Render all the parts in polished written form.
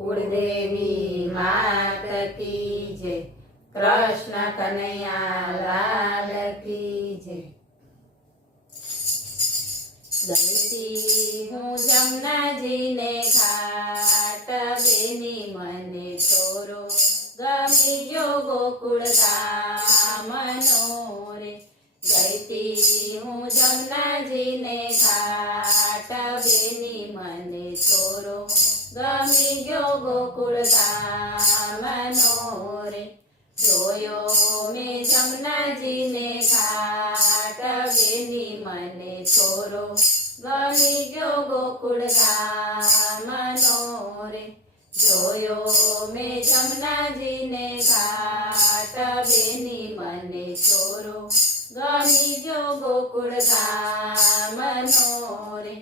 કુળદેવી માત કી જય, કૃષ્ણ કનૈયા લાલ કી જય। ગઈતી હું જમનાજીને ઘાટ, બેની મને છોરો ગમી ગયો ગોકુળ ગામનો રે। ગઈતી હું જમનાજીને ઘાટ, બેની મને છોરો ગમી ગયો ગોકુળ ગામનો રે। જોયો મેં જમનાજીને ઘાટ, બેની મને છોરો ગમી ગયો ગોકુળ ગામનો રે। જોયો મેં જમનાજીને ઘાટ, બેની મને છોરો ગમી ગયો ગોકુળ ગામનો રે।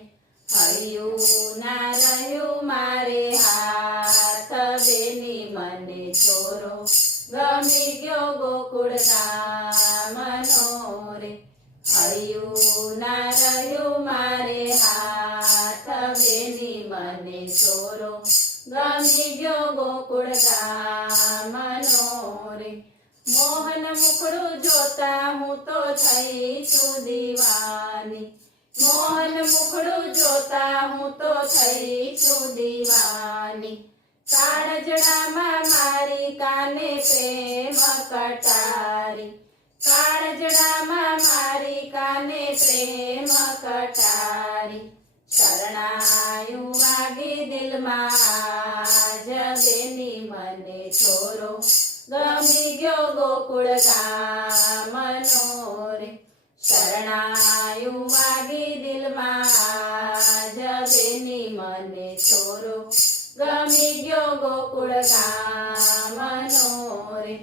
હૈયું ના રહ્યું મારે હાથ, બેની મને છોરો ગમી ગયો ગોકુળ ગામનો રે। હૈયું ના રહ્યું મારે હાથ, બેની મને છોરો ગમી ગયો ગોકુળ ગામનો રે। મોહન મુખડું જોતા હું તો થઈ છું દીવાની, મોહન મુખડું જોતા હું તો થઈ છું દીવાની। કાળજડામાં મારી કાને પ્રેમ કટારી, કાળજડામાં મારી કાને પ્રેમ કટારી। શરણાયું વાગી દિલમાં આજ, બેની મને છોરો ગમી ગયો ગોકુળ ગામનો રે। શરણાયું વાગી દિલમાં આજ, બેની મને છોરો ગમી ગયો ગોકુળ ગામનો રે।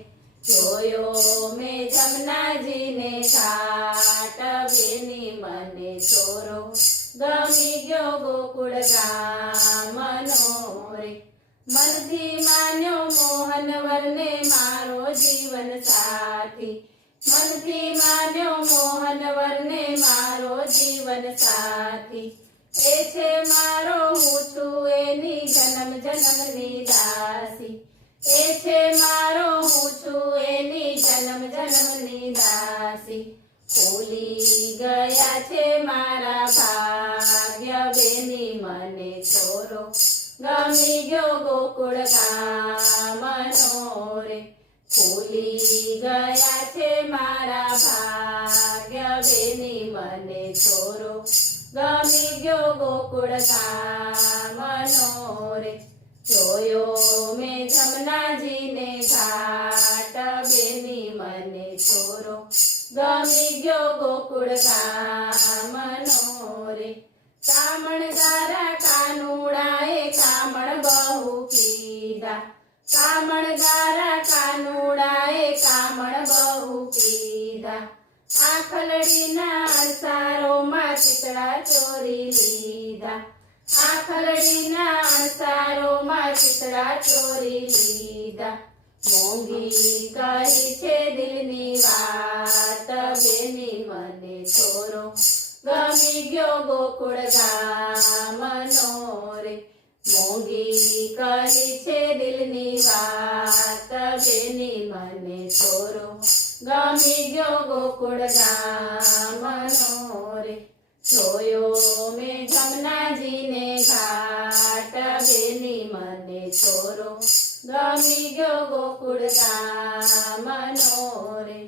જોયો મેં જમનાજીને ઘાટ, બેની મને છોરો ગમી ગયો ગોકુળ ગામનો રે। મનથી માન્યો મોહન વરને મારો જીવન સાથી, મનથી માન્યો મોહન વરને મારો જીવન સાથી। એ છે મારો હું છું એની જન્મ જન્મની દાસી, એ છે મારો હું છું એની જન્મ જન્મની દાસી। ભૂલી ગયા છે મારા ભાગ્ય, બેની મને છોરો ગમી ગયો ગોકુળ ગામનો રે। ભૂલી ગયા છે મારા ભાગ્ય, બેની મને છોરો ગમી ગયો ગોકુળ ગામનો રે। જોયો મેં જમનાજીને ઘાટ, બેની મને છોરો ગમી ગયો ગોકુળ ગામનો રે। કામણગારા કાનુડાએ કામણ બહુ પીધા, કામણગારા કાનુડાએ કામણ બહુ પીધા। આખલડીના અણસારોમાં ચિતડા ચોરી લીધા, આખલડીના અણસારોમાં ચિતડા ચોરી લીધા। મોંઘી કહી છે દિલની વાત, બેની મને છોરો ગમી ગયો ગોકુળ ગામનો રે। મોંઘી કહી છે દિલની વાત, બેની મને છોરો ગમી ગયો ગોકુળ ગામનો રે। જોયો મેં જમનાજીને ઘાટ, બેની મને છોરો ગમી ગયો ગોકુળ ગામનો રે।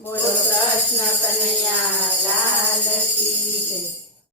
બોલો કૃષ્ણ કનૈયા લાલ કી જય।